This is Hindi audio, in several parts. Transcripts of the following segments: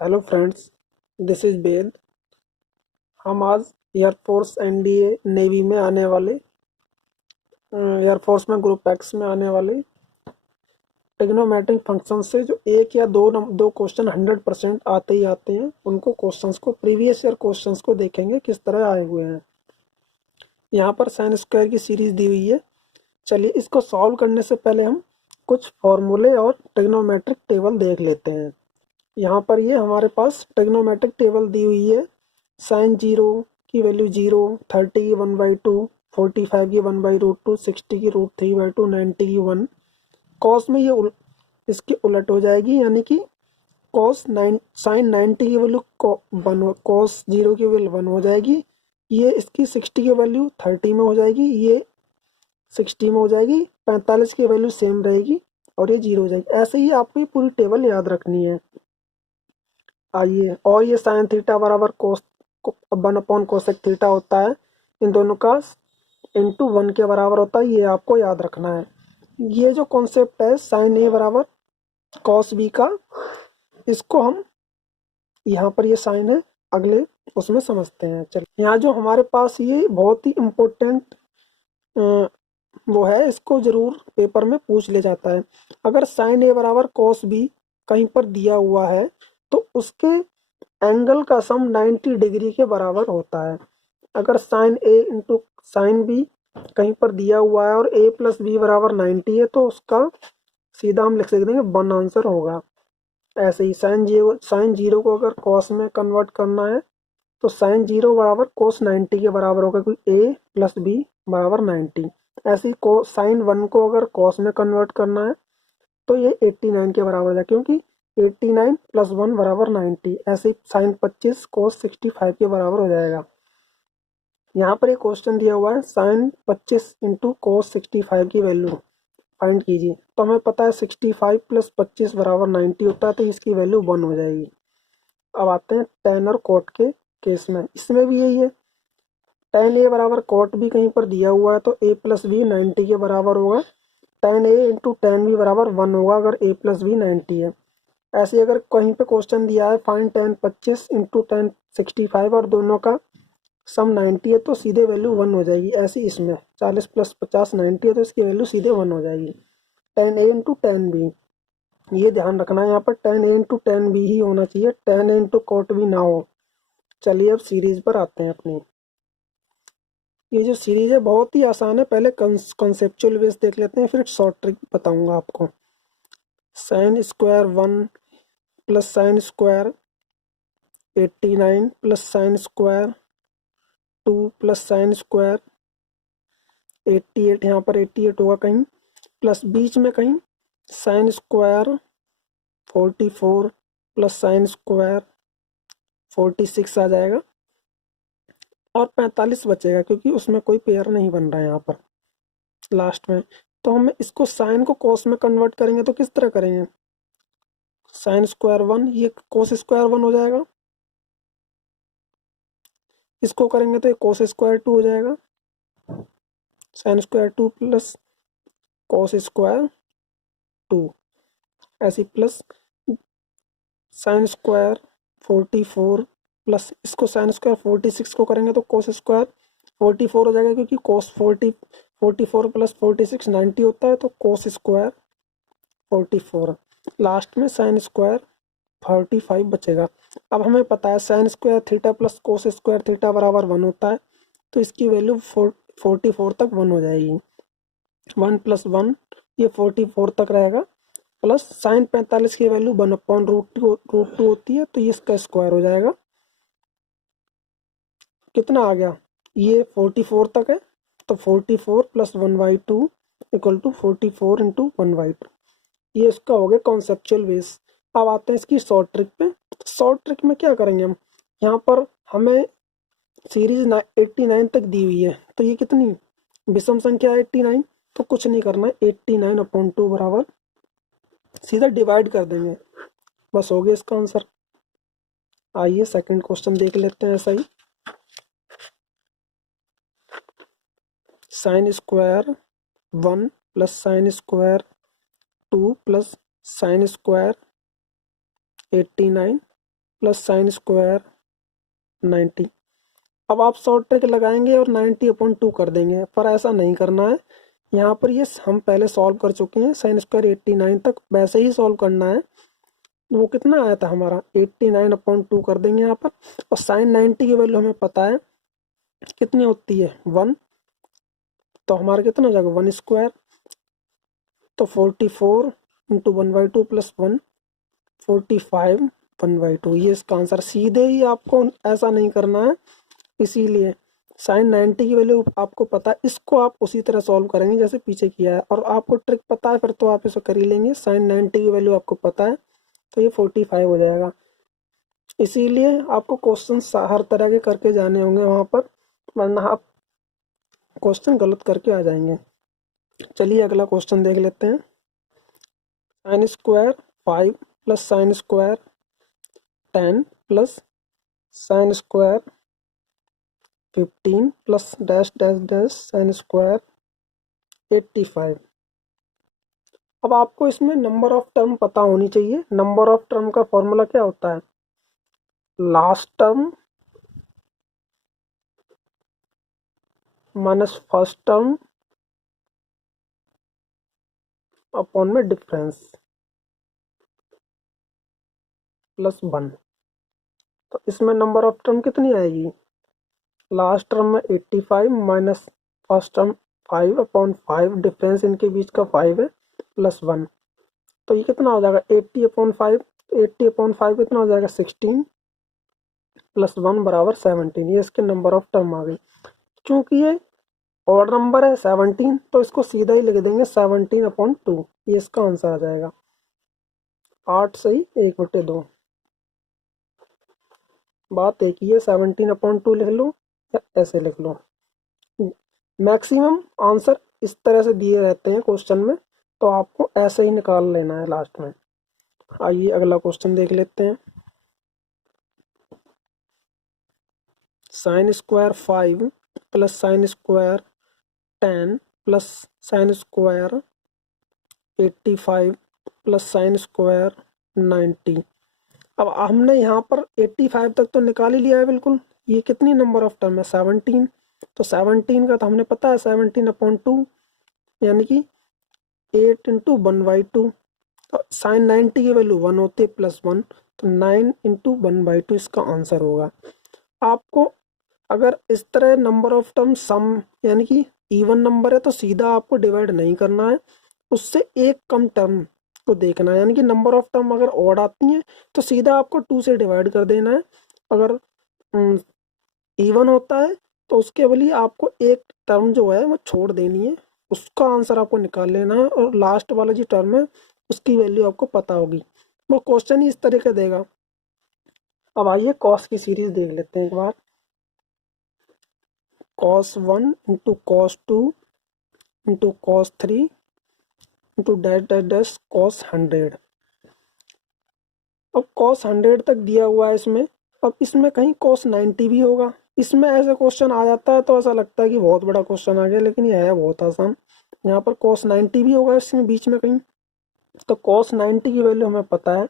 हेलो फ्रेंड्स, दिस इज वेद। हम आज एयरफोर्स एनडीए नेवी में आने वाले एयरफोर्स में ग्रुप एक्स में आने वाले ट्रिग्नोमेट्रिक फंक्शन से जो एक या दो क्वेश्चन 100% आते ही आते हैं, उनको क्वेश्चंस को प्रीवियस ईयर क्वेश्चंस को देखेंगे किस तरह आए हुए हैं। यहाँ पर साइन स्क्वायर की सीरीज दी हुई है। चलिए इसको सॉल्व करने से पहले हम कुछ फॉर्मूले और ट्रिग्नोमेट्रिक टेबल देख लेते हैं। यहाँ पर ये हमारे पास ट्रिग्नोमेट्रिक टेबल दी हुई है। साइन जीरो की वैल्यू 0, 30 की 1/2, 45 की 1/√2, 60 की √3/2, 90 की 1। कॉस में ये इसकी उलट हो जाएगी, यानी कि साइन 90 की वैल्यू कॉस जीरो की वैल्यू 1 हो जाएगी। ये इसकी 60 की वैल्यू 30 में हो जाएगी, ये 60 में हो जाएगी। 45 की वैल्यू सेम रहेगी और ये 0 हो जाएगी। ऐसे ही आपको ये पूरी टेबल याद रखनी है। आइए, और ये साइन थीटा बराबर कोस 1/कोसेक थीटा होता है। इन दोनों का इंटू 1 के बराबर होता है, ये आपको याद रखना है। ये जो कॉन्सेप्ट है साइन ए बराबर कॉस बी का, इसको हम यहाँ पर ये साइन है, अगले उसमें समझते हैं। चलिए, यहाँ जो हमारे पास ये बहुत ही इम्पोर्टेंट वो है, इसको जरूर पेपर में पूछ ले जाता है। अगर साइन ए बराबर कॉस बी कहीं पर दिया हुआ है तो उसके एंगल का सम 90 डिग्री के बराबर होता है। अगर साइन ए इंटू साइन बी कहीं पर दिया हुआ है और ए प्लस बी बराबर 90 है तो उसका सीधा हम लिख सकते हैं 1 आंसर होगा। ऐसे ही साइन जीरो को अगर कॉस में कन्वर्ट करना है तो साइन जीरो बराबर कोस 90 के बराबर होगा, क्योंकि ए प्लस बी बराबर 90। ऐसे ही साइन वन को अगर कॉस में कन्वर्ट करना है तो ये 89 के बराबर है, क्योंकि 89 + 1 बराबर 90। ऐसे ही साइन 25 कोस 65 के बराबर हो जाएगा। यहाँ पर एक क्वेश्चन दिया हुआ है, साइन 25 इंटू कोस 65 की वैल्यू फाइंड कीजिए। तो हमें पता है 65 + 25 बराबर 90 होता है, तो इसकी वैल्यू 1 हो जाएगी। अब आते हैं टेन और कोट के केस में। इसमें भी यही है, टेन ए बराबर कोट भी कहीं पर दिया हुआ है तो ए प्लस बी 90 के बराबर होगा। टेन ए इंटू टेन बी बराबर 1 होगा अगर ए प्लस बी 90 है। ऐसे ही अगर कहीं पे क्वेश्चन दिया है फाइन टेन 25 इंटू टेन 65 और दोनों का सम 90 है तो सीधे वैल्यू 1 हो जाएगी। ऐसे ही इसमें 40 + 50 90 है तो इसकी वैल्यू सीधे 1 हो जाएगी। टेन ए इंटू टेन बी, ये ध्यान रखना है, यहाँ पर टेन ए इंटू टेन बी ही होना चाहिए, टेन ए इंटू कोट भी ना हो। चलिए अब सीरीज पर आते हैं अपनी। ये जो सीरीज है बहुत ही आसान है, पहले कॉन्सेप्चुअल बेस देख लेते हैं, फिर शॉर्ट ट्रिक बताऊंगा आपको। Sign square 1 plus sine square 89 plus sine square 2 plus sine square 88, यहाँ पर 88 होगा कहीं, प्लस बीच में कहीं sine square 44 plus sine square 46 आ जाएगा और 45 बचेगा, क्योंकि उसमें कोई पेयर नहीं बन रहा है यहाँ पर लास्ट में। तो हम इसको साइन को कॉस में कन्वर्ट करेंगे तो किस तरह करेंगे, साइन स्क्वायर 1 ये कोस स्क्वायर 1 हो जाएगा, इसको करेंगे तो ये कोस स्क्वायर 2 हो जाएगा, sign square 2 plus cos square 2, ऐसे प्लस साइन स्क्वायर 44 प्लस इसको साइन स्क्वायर 46 को करेंगे तो कोस स्क्वायर 44 हो जाएगा, क्योंकि कोस 44 प्लस 46 90 होता है, तो कोस स्क्वायर 44। लास्ट में साइन स्क्वायर 45 बचेगा। अब हमें पता है sine square theta plus cos square theta बराबर 1 होता है, तो इसकी वैल्यू 44 तक 1 हो जाएगी। 1 + 1 ये 44 तक रहेगा, प्लस साइन 45 की वैल्यू 1/√2 होती है, तो ये इसका स्क्वायर हो जाएगा। कितना आ गया, ये 44 तक है, तो 44 + 1/2 = 44 × 1/2। ये इसका हो गया कॉन्सेप्चुअल बेस। अब आते हैं इसकी शॉर्ट ट्रिक पे। शॉर्ट ट्रिक में क्या करेंगे हम, यहाँ पर हमें सीरीज 89 तक दी हुई है, तो ये कितनी विषम संख्या है 89, तो कुछ नहीं करना है, 89/2 बराबर सीधा डिवाइड कर देंगे, बस हो गया इसका आंसर। आइए सेकंड क्वेश्चन देख लेते हैं। ऐसा ही sine square 1 plus sine square 2 plus sine square 89 plus sine square 90। अब आप शॉर्ट ट्रिक लगाएंगे और 90/2 कर देंगे, पर ऐसा नहीं करना है। यहाँ पर ये हम पहले सॉल्व कर चुके हैं, साइन स्क्वायर 89 तक वैसे ही सॉल्व करना है। वो कितना आया था हमारा, 89/2 कर देंगे यहाँ पर। और साइन 90 की वैल्यू हमें पता है कितनी होती है, 1। तो हमारा कितना हो जाएगा, 1 स्क्वायर। तो 44 इंटू 1/2 प्लस 1, 45 1/2, ये इसका आंसर। सीधे ही आपको ऐसा नहीं करना है, इसीलिए साइन 90 की वैल्यू आपको पता है, इसको आप उसी तरह सॉल्व करेंगे जैसे पीछे किया है। और आपको ट्रिक पता है फिर तो आप इसे कर ही लेंगे। साइन 90 की वैल्यू आपको पता है तो ये 45 हो जाएगा। इसीलिए आपको क्वेश्चन हर तरह के करके जाने होंगे वहाँ पर, वरना आप क्वेश्चन गलत करके आ जाएंगे। चलिए अगला क्वेश्चन देख लेते हैं। Sine square 5 plus sine square 10 plus sine square 15 plus dash dash dash sine square 85। अब आपको इसमें नंबर ऑफ टर्म पता होनी चाहिए। नंबर ऑफ टर्म का फॉर्मूला क्या होता है, last term minus first term upon में डिफरेंस प्लस 1। तो इसमें नंबर ऑफ टर्म कितनी आएगी, लास्ट टर्म में 85 माइनस फर्स्ट टर्म 5/5, डिफरेंस इनके बीच का 5 है, प्लस 1। तो ये कितना हो जाएगा 80/5। 80/5 कितना हो जाएगा 16 प्लस 1 बराबर 17। ये इसके नंबर ऑफ टर्म आ गई। चूंकि ये ऑड नंबर है 17, तो इसको सीधा ही लिख देंगे 17/2। ये इसका आंसर आ जाएगा। 8 सही 1/2। बात एक ही है, 17/2 लिख लो या ऐसे लिख लो। मैक्सिमम आंसर इस तरह से दिए रहते हैं क्वेश्चन में, तो आपको ऐसे ही निकाल लेना है लास्ट में। आइए अगला क्वेश्चन देख लेते हैं। Sine square 5 plus sine square 10 plus sine square 85 plus sine square 90। अब हमने यहाँ पर 85 तक तो निकाल ही लिया है बिल्कुल। ये कितनी नंबर ऑफ टर्म है, 17। तो 17 का तो हमने पता है 17/2, यानी कि 8/1/2। तो साइन 90 की वैल्यू 1 होती है प्लस 1, तो 9/1/2 इसका आंसर होगा। आपको अगर इस तरह नंबर ऑफ टर्म सम यानी कि इवन नंबर है तो सीधा आपको डिवाइड नहीं करना है, उससे एक कम टर्म को देखना है। यानी कि नंबर ऑफ टर्म अगर ऑड आती है तो सीधा आपको 2 से डिवाइड कर देना है। अगर इवन होता है तो उसके बदले आपको एक टर्म जो है वो छोड़ देनी है, उसका आंसर आपको निकाल लेना है। और लास्ट वाला जो टर्म है उसकी वैल्यू आपको पता होगी। वो क्वेश्चन ही इस तरह का देगा। अब आइए कॉस की सीरीज देख लेते हैं एक बार। cos 1 into cos 2 into cos 3 into dash dash dash cos 100। अब cos 100 तक दिया हुआ है इसमें। अब इसमें कहीं cos 90 भी होगा। इसमें ऐसे क्वेश्चन आ जाता है तो ऐसा लगता है कि बहुत बड़ा क्वेश्चन आ गया, लेकिन ये है बहुत आसान। यहाँ पर cos 90 भी होगा इसमें बीच में कहीं। तो cos 90 की वैल्यू हमें पता है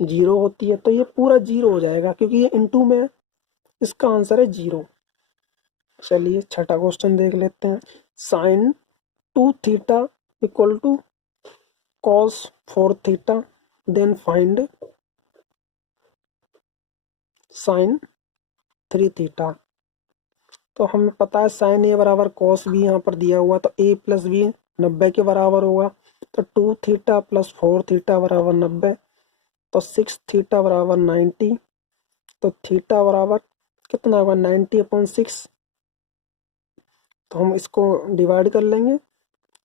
0 होती है, तो ये पूरा 0 हो जाएगा क्योंकि ये इंटू में है। इसका आंसर है 0। चलिए छठा क्वेश्चन देख लेते हैं। Sine 2 theta equal to cos 4 theta, then find sine 3 theta. तो हमें पता है साइन ए बराबर कॉस बी, यहाँ पर दिया हुआ तो ए प्लस बी 90 के बराबर होगा। तो 2 थीटा प्लस 4 थीटा बराबर 90। तो 6 थीटा बराबर 90। तो थीटा बराबर कितना होगा 90/6। तो हम इसको डिवाइड कर लेंगे,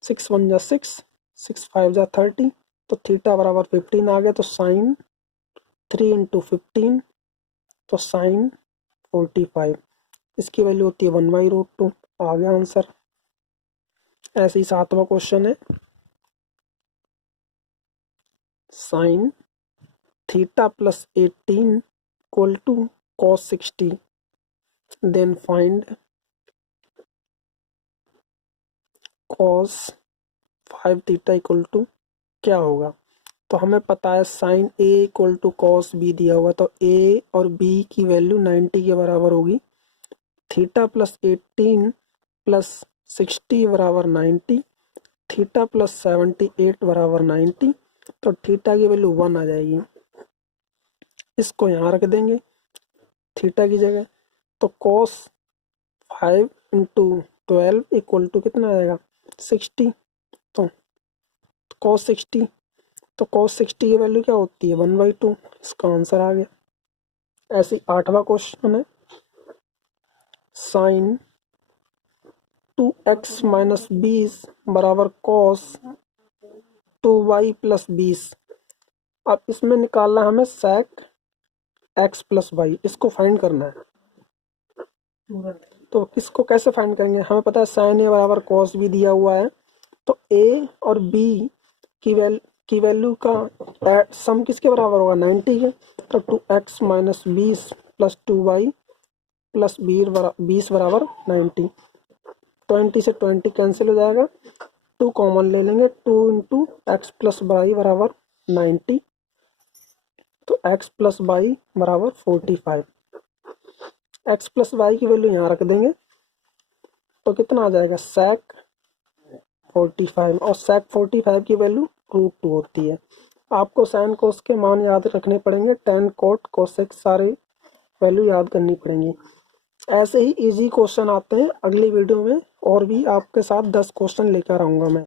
6 1 जा 6, 6 5 जा 30। तो थीटा बराबर 15 आ गया। तो साइन 3 × 15, तो साइन 45। इसकी वैल्यू होती है 1/√2। आ गया आंसर। ऐसे ही सातवां क्वेश्चन है। Sine theta plus 18 equal to cos 60, then find cos 5 theta equal to क्या होगा। तो हमें पता है sine A equal to cos B दिया हुआ, तो ए और बी की वैल्यू 90 के बराबर होगी। थीटा प्लस 18 प्लस 60 बराबर 90, थीटा प्लस 78 बराबर 90, तो थीटा की वैल्यू 1 आ जाएगी। इसको यहाँ रख देंगे थीटा की जगह, तो कॉस 5 इंटू 12 इक्वल टू कितना आएगा 60। तो कॉस 60, तो कॉस 60 की वैल्यू क्या होती है 1/2। इसका आंसर आ गया। ऐसे 8वां क्वेश्चन है, साइन 2x माइनस 20 बराबर कॉस 2y प्लस 20। अब इसमें निकालना हमें सेक x प्लस वाई, इसको फाइंड करना है। तो इसको कैसे फाइंड करेंगे, हमें पता है साइन ए बराबर कॉस बी दिया हुआ है, तो ए और बी की वैल्यू का सम किसके बराबर होगा 90 के, तो 2x minus 20 plus 2y plus 20 बराबर 90। 20 से 20 कैंसिल हो जाएगा, 2 कॉमन ले लेंगे, 2 इंटू एक्स प्लस वाई बराबर 90, तो x प्लस वाई बराबर 45। x प्लस वाई की वैल्यू यहाँ रख देंगे, तो कितना आ जाएगा सेक 45, और सेक 45 की वैल्यू √2 होती है। आपको साइन कोस के मान याद रखने पड़ेंगे, टेन कोट कोसेक सारे वैल्यू याद करनी पड़ेंगी। ऐसे ही इजी क्वेश्चन आते हैं अगली वीडियो में, और भी आपके साथ 10 क्वेश्चन लेकर आऊँगा मैं।